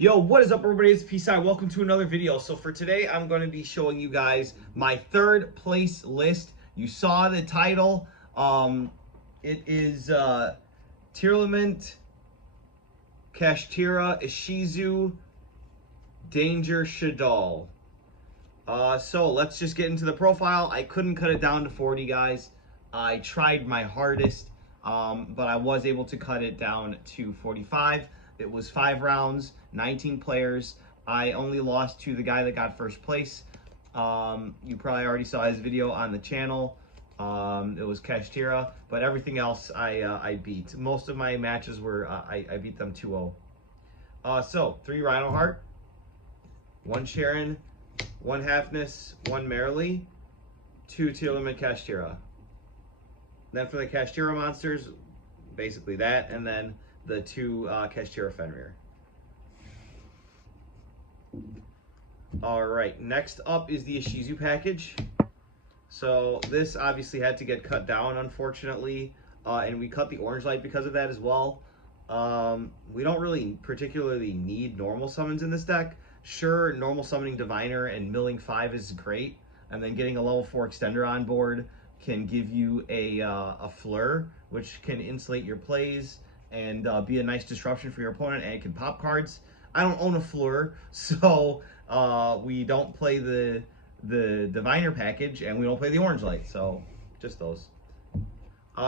Yo, what is up, everybody? It's Peace Out. Welcome to another video. So for today, I'm going to be showing you guys my third place list. You saw the title. It is Tearlament, Kashtira, Ishizu, Danger, Shaddoll. So let's just get into the profile. I couldn't cut it down to 40, guys. I tried my hardest, but I was able to cut it down to 45. It was 5 rounds, 19 players. I only lost to the guy that got first place. You probably already saw his video on the channel. It was Kashtira, but everything else I beat. Most of my matches were, I beat them 2-0. So 3 Rhino Heart, 1 Sharon, 1 Halfness, 1 Merrily, 2 Tearlament Kashtira. Then for the Kashtira monsters, basically that, and then the 2 Kashtira Fenrir. Alright, next up is the Ishizu package. So this obviously had to get cut down, unfortunately, and we cut the orange light because of that as well. We don't really particularly need normal summons in this deck. Sure, normal summoning Diviner and milling 5 is great, and then getting a level 4 extender on board can give you a fleur, which can insulate your plays and be a nice disruption for your opponent, and it can pop cards. I don't own a fleur, so we don't play the Diviner package, and we don't play the orange light, so just those.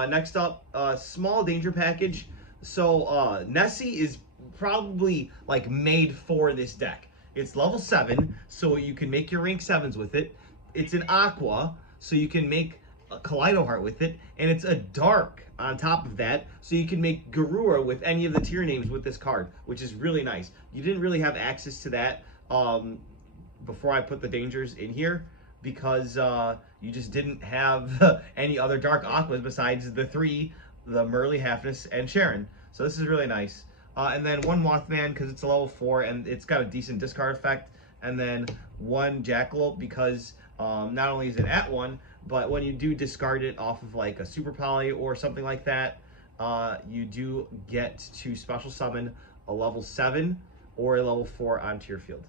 Next up, small danger package. So Nessie is probably like made for this deck. It's level 7, so you can make your rank 7s with it. It's an aqua, so you can make a Kaleido Heart with it, and it's a dark on top of that, so you can make Garura with any of the tier names with this card, which is really nice. You didn't really have access to that before I put the dangers in here, because you just didn't have any other dark aquas besides the 3, the Merrily, Halfness, and Sharon. So this is really nice. And then 1 Mothman, because it's a level 4, and it's got a decent discard effect. And then 1 Jackalope, because not only is it at 1, but when you do discard it off of like a Super Poly or something like that, you do get to special summon a level 7 or a level 4 onto your field.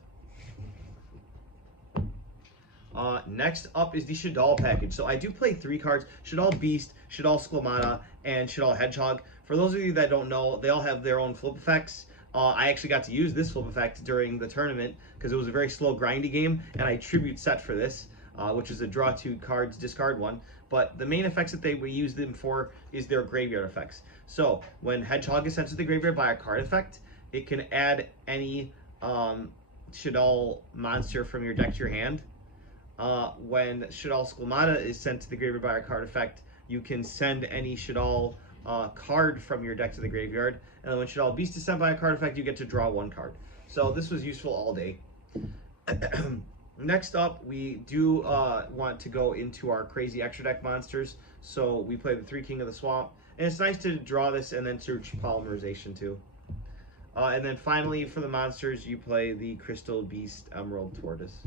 Next up is the Shaddoll package. So I do play 3 cards: Shaddoll Beast, Shaddoll Squamata, and Shaddoll Hedgehog. For those of you that don't know, they all have their own flip effects. I actually got to use this flip effect during the tournament because it was a very slow, grindy game, and I tribute set for this, which is a draw 2 cards, discard 1. But the main effects that we use them for is their graveyard effects. So when Hedgehog is sent to the graveyard by a card effect, it can add any Shaddoll monster from your deck to your hand. When Shaddoll Squamata is sent to the graveyard by a card effect, you can send any Shaddoll card from your deck to the graveyard. And then when Shaddoll Beast is sent by a card effect, you get to draw 1 card. So this was useful all day. Next up, we do want to go into our crazy extra deck monsters. So we play the 3 King of the Swamp. And it's nice to draw this and then search Polymerization too. And then finally, for the monsters, you play the Crystal Beast Emerald Tortoise.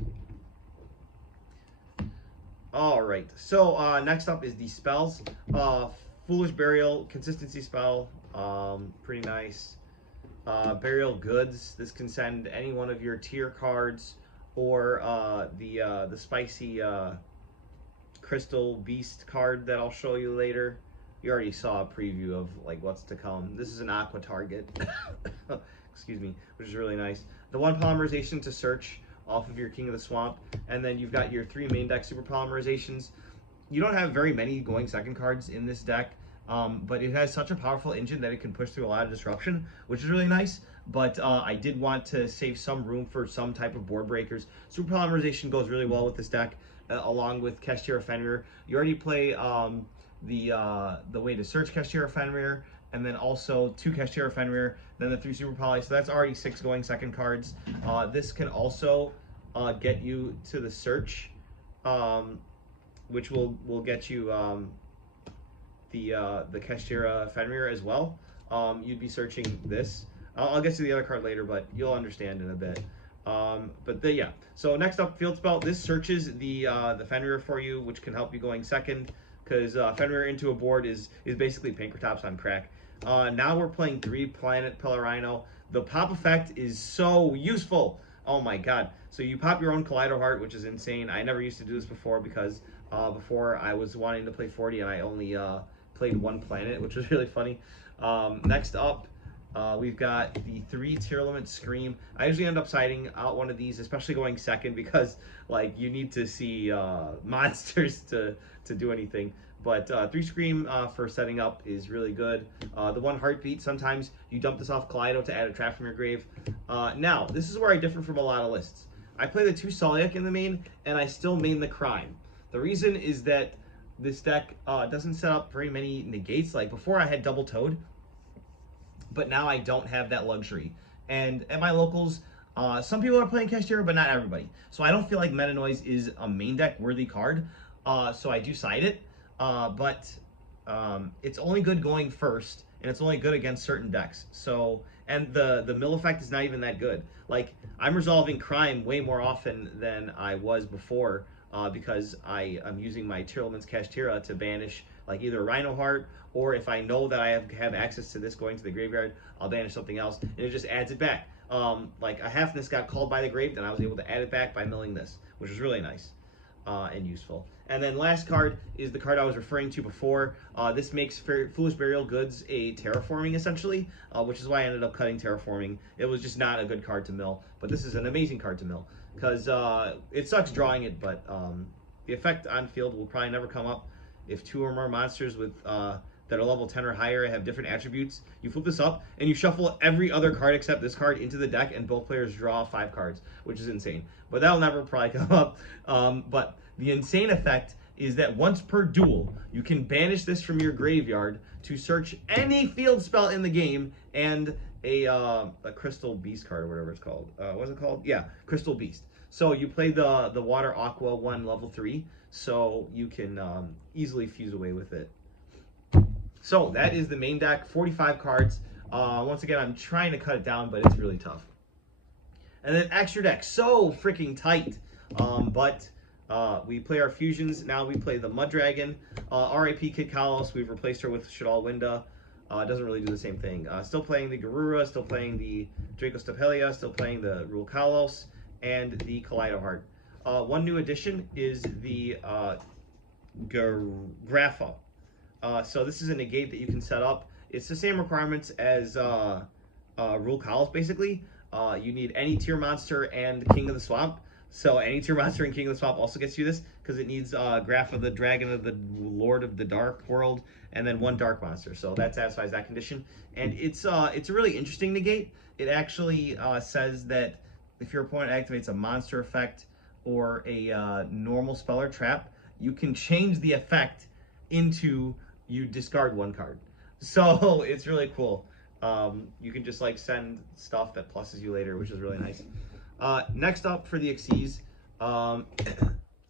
Alright, so next up is the spells. Foolish Burial, consistency spell, pretty nice. Burial Goods, this can send any one of your tier cards, or the spicy Crystal Beast card that I'll show you later. You already saw a preview of like what's to come. This is an aqua target, excuse me, which is really nice. The 1 Polymerization to search off of your King of the Swamp, and then you've got your 3 main deck super polymerizations. You don't have very many going second cards in this deck, but it has such a powerful engine that it can push through a lot of disruption, which is really nice. But I did want to save some room for some type of board breakers. Super polymerization goes really well with this deck, along with Kashtira Fenrir. You already play the way to search Kashtira Fenrir, and then also 2 Kashtira Fenrir, then the 3 Super Poly, so that's already 6 going second cards. This can also get you to the search, which will get you the Kashtira Fenrir as well. You'd be searching this. I'll get to the other card later, but you'll understand in a bit. Yeah. So next up, Field Spell. This searches the Fenrir for you, which can help you going second, because Fenrir into a board is basically Pinkertops on crack. Now we're playing 3 Planet Pillar Rhino. The pop effect is so useful. Oh my god. So you pop your own Kaleido Heart, which is insane. I never used to do this before because before I was wanting to play 40 and I only played one planet, which was really funny. Next up, we've got the 3 Tearlament Scream. I usually end up siding out one of these, especially going second, because like you need to see monsters to do anything. But 3 Scream for setting up is really good. The 1 Heartbeat, sometimes you dump this off Kaleido to add a trap from your grave. Now, this is where I differ from a lot of lists. I play the 2 Solyak in the main, and I still main the Crime. The reason is that this deck doesn't set up very many negates. Like before I had Double Toad, but now I don't have that luxury. And at my locals, some people are playing Kashtira, but not everybody. So I don't feel like Meta Noise is a main deck worthy card. So I do side it, but it's only good going first, and it's only good against certain decks. So, and the mill effect is not even that good. Like I'm resolving Crime way more often than I was before, because I am using my Tearlament's Kashtira to banish like either a Rhino Heart, or if I know that I have access to this going to the graveyard, I'll banish something else, and it just adds it back. Like a Halfness got called by the grave, and I was able to add it back by milling this, which was really nice and useful. And then last card is the card I was referring to before. This makes Foolish Burial Goods a terraforming, essentially, which is why I ended up cutting terraforming. It was just not a good card to mill, but this is an amazing card to mill, because it sucks drawing it, but the effect on field will probably never come up. If 2 or more monsters with that are level 10 or higher have different attributes, you flip this up and you shuffle every other card except this card into the deck, and both players draw 5 cards, which is insane. But that'll never probably come up. But the insane effect is that once per duel, you can banish this from your graveyard to search any field spell in the game, and a Crystal Beast card, or whatever it's called. What's it called? Yeah, Crystal Beast. So you play the Water Aqua 1 level 3, so you can easily fuse away with it. So that is the main deck, 45 cards. Once again, I'm trying to cut it down, but it's really tough. And then extra deck, so freaking tight. But we play our fusions. Now we play the Mud Dragon. RIP Kid Kalos, we've replaced her with Shaddoll Winda. Doesn't really do the same thing. Still playing the Garura, still playing the Draco Stapelia, still playing the Rule Kalos, and the Kaleido Heart. One new addition is the Grapha. So this is a negate that you can set up. It's the same requirements as Rule Kalos, basically. You need any tier monster and King of the Swamp. So any tier monster and King of the Swamp also gets you this, because it needs Grapha, the Dragon of the Lord of the Dark World, and then 1 dark monster. So that satisfies that condition. And it's a really interesting negate. It actually says that if your opponent activates a monster effect or a normal spell or trap, you can change the effect into you discard 1 card. So it's really cool. You can just like send stuff that pluses you later, which is really nice. Next up for the Xyz,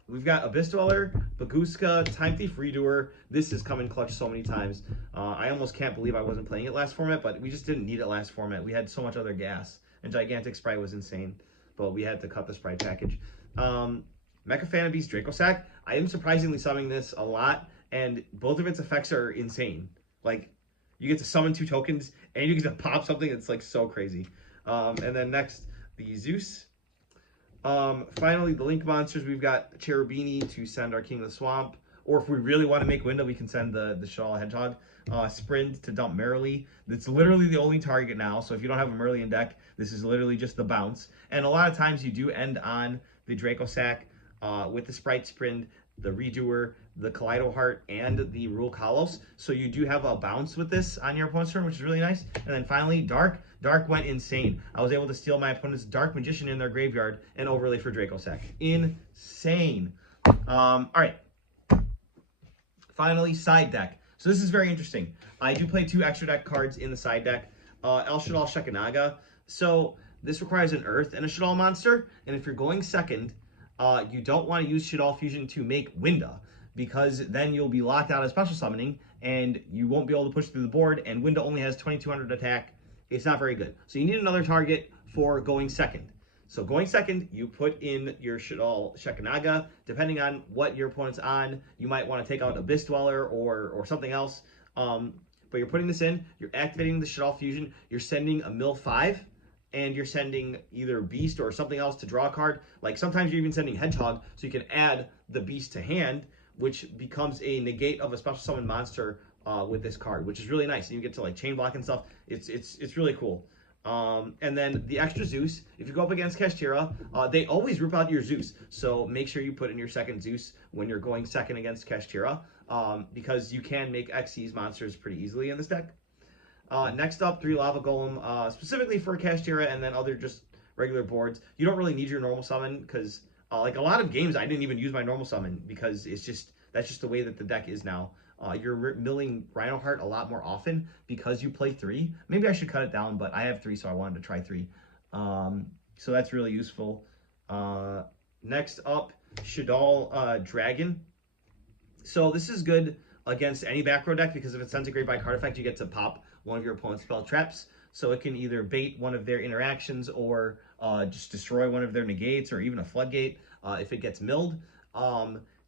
we've got Abyss Dweller, Baguska, Time Thief Redoer. This has come in clutch so many times. I almost can't believe I wasn't playing it last format, but we just didn't need it last format. We had so much other gas, and Gigantic Sprite was insane, but we had to cut the Sprite package. Mecha Phantom Beast Draco Sack. I am surprisingly summoning this a lot, and both of its effects are insane. Like, you get to summon 2 tokens, and you get to pop something that's like so crazy. And then next, the Zeus. Finally, the Link monsters. We've got Cherubini to send our King of the Swamp, or if we really want to make Window, we can send the Shaddoll Hedgehog. Sprint to dump Merrily. That's literally the only target now, so if you don't have a Merrily in deck, this is literally just the bounce. And a lot of times you do end on the Draco Sack with the Sprite Sprint, the Redoer, the Kaleido Heart, and the Rule Kalos. So you do have a bounce with this on your opponent's turn, which is really nice. And then finally, Dark. Dark went insane. I was able to steal my opponent's Dark Magician in their graveyard and overlay for Draco Sack. Insane. All right. Finally, side deck. So this is very interesting. I do play 2 extra deck cards in the side deck. El Shaddoll Shekanaga. So this requires an Earth and a Shaddoll monster. And if you're going second, you don't want to use Shaddoll Fusion to make Winda, because then you'll be locked out of special summoning and you won't be able to push through the board, and Winda only has 2200 attack. It's not very good. So you need another target for going second. So going second, you put in your Shaddoll Shekanaga. Depending on what your opponent's on, you might want to take out Abyss Dweller or something else. But But you're putting this in, you're activating the Shaddoll Fusion, you're sending a mill 5, and you're sending either Beast or something else to draw a card. Like sometimes you're even sending Hedgehog, so you can add the Beast to hand, which becomes a negate of a special summon monster with this card, which is really nice. And you get to like chain block and stuff. It's really cool. And then the extra Zeus, if you go up against Kashtira, they always rip out your Zeus. So make sure you put in your second Zeus when you're going second against Kashtira, because you can make Xyz monsters pretty easily in this deck. Next up, 3 Lava Golem, specifically for Kashtira and then other just regular boards. You don't really need your normal summon because like a lot of games I didn't even use my normal summon because that's just the way that the deck is now. You're milling Rhino Heart a lot more often because you play 3. Maybe I should cut it down, but I have 3, so I wanted to try 3. So that's really useful. Next up, Shaddoll Dragon. So this is good against any back row deck because if it sends a Great by card effect, you get to pop one of your opponent's spell traps. So it can either bait one of their interactions or just destroy one of their negates or even a floodgate if it gets milled.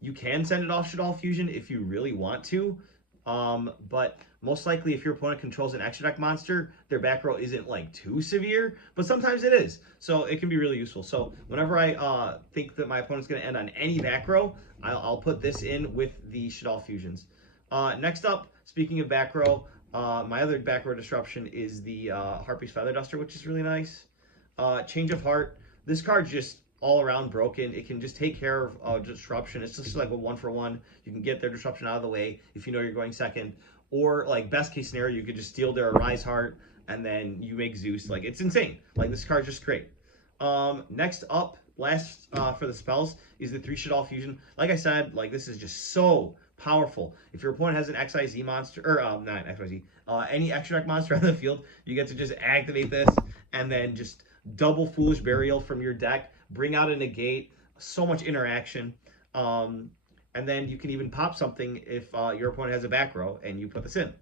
You can send it off Shaddoll Fusion if you really want to, but most likely if your opponent controls an extra deck monster, their back row isn't like too severe, but sometimes it is. So it can be really useful. So whenever I think that my opponent's going to end on any back row, I'll put this in with the Shaddoll Fusions. Next up, speaking of back row, my other back row disruption is the Harpy's Feather Duster, which is really nice. Change of Heart. This card's just all around broken. It can just take care of disruption. It's just like a 1-for-1. You can get their disruption out of the way if you know you're going second. Or like best case scenario, you could just steal their Arise Heart and then you make Zeus. Like it's insane. Like this card's just great. Next up, last for the spells is the 3 Shaddoll Fusion. Like I said, like this is just so powerful. If your opponent has an XYZ monster, or not XYZ, any extra deck monster on the field, you get to just activate this and then just double Foolish Burial from your deck, bring out a negate, so much interaction. And then you can even pop something if your opponent has a back row and you put this in,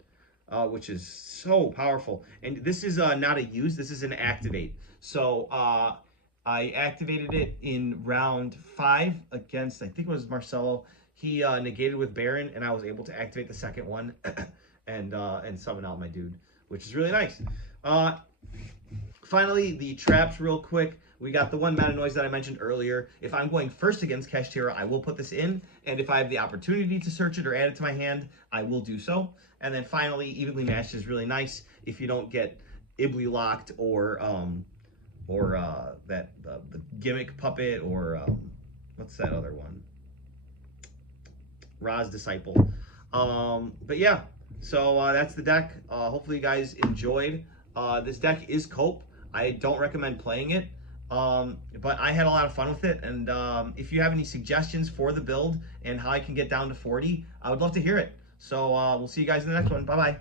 which is so powerful. And this is not a use, this is an activate. So I activated it in round 5 against, I think it was Marcelo. He negated with Baron, and I was able to activate the second one and summon out my dude, which is really nice. Finally, the traps real quick. We got the 1 Mana Noise that I mentioned earlier. If I'm going first against Kashtira, I will put this in, and if I have the opportunity to search it or add it to my hand, I will do so. And then finally, Evenly Matched is really nice if you don't get Ibly locked or the Gimmick Puppet or what's that other one? Ra's Disciple. But yeah, so that's the deck. Hopefully you guys enjoyed. This deck is cope. I don't recommend playing it, but I had a lot of fun with it. And if you have any suggestions for the build and how I can get down to 40, I would love to hear it. So we'll see you guys in the next one. Bye-bye.